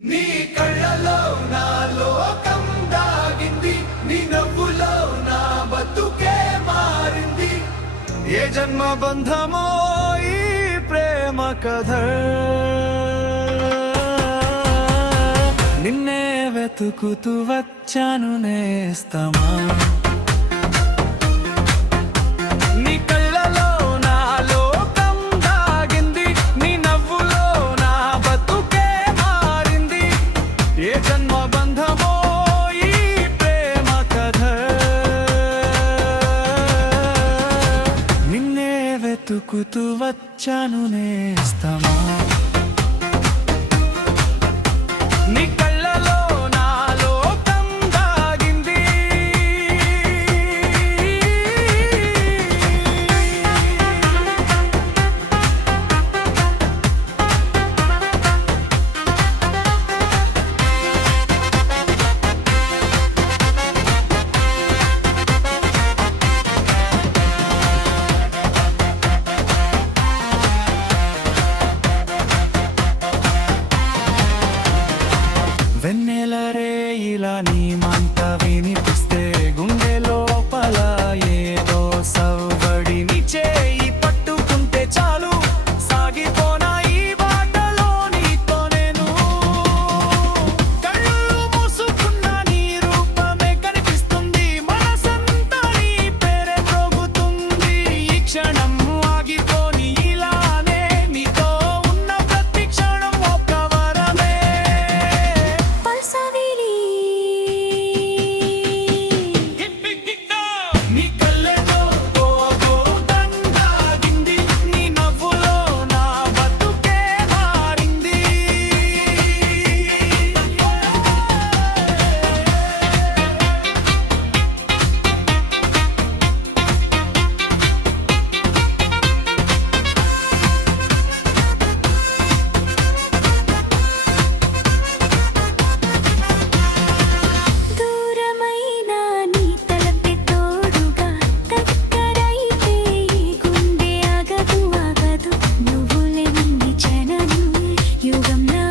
నీ కళ్ళలో నా లోకం దాగింది, నీ నవ్వులో నా బతుకే మారింది. ఏ జన్మ బంధమో ఈ ప్రేమ కథ, నిన్నే వెతుకుతూ వచ్చాను నేస్తమా. వెతుకుతూ వచ్చాను నేస్తమా. నీ కళ్ళలో నా లోకం దాగింది. వెన్నెలరే ఇలా నీ మంట వినిపిస్తే గుండె లోపల ఏదో సవ్వడిని చేయి పట్టుకుంటే చాలు, సాగిపోనా ఈ బాటలో నీతో నేను. కళ్ళు మూసుకున్న నీ రూపమే కనిపిస్తుంది, మనసంతా నీ పేరే మ్రోగుతుంది. ఈ క్షణం ఆగిపోని ఇలానే నీతో ఉన్న ప్రతి క్షణం ఒక వరమే. నీ కళ్ళలో గోగోధం దాగింది, నీ నవ్వులో నా బతుకే మారింది. దూరమైన నీ తలపే తోడుగా, దగ్గరైతే ఈ గుండె ఆగదు ఆగదు. నువ్వు లేని క్షణం యుగంలా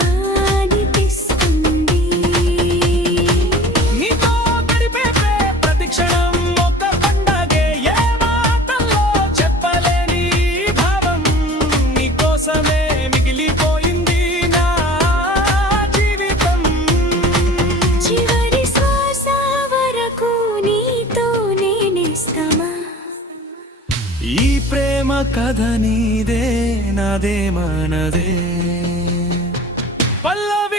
అనిపిస్తుంది. నీతో గడిపే ప్రతి క్షణం ఒక పండగే, ఏ మాటల్లో చెప్పలేని భావం. నీకోసమే మిగిలిపోయింది నా జీవితం. చివరి శ్వాస వరకు నీతోనే నేస్తమా. ఈ ప్రేమ కథ నీదే నాదే మనదే. పల్లవి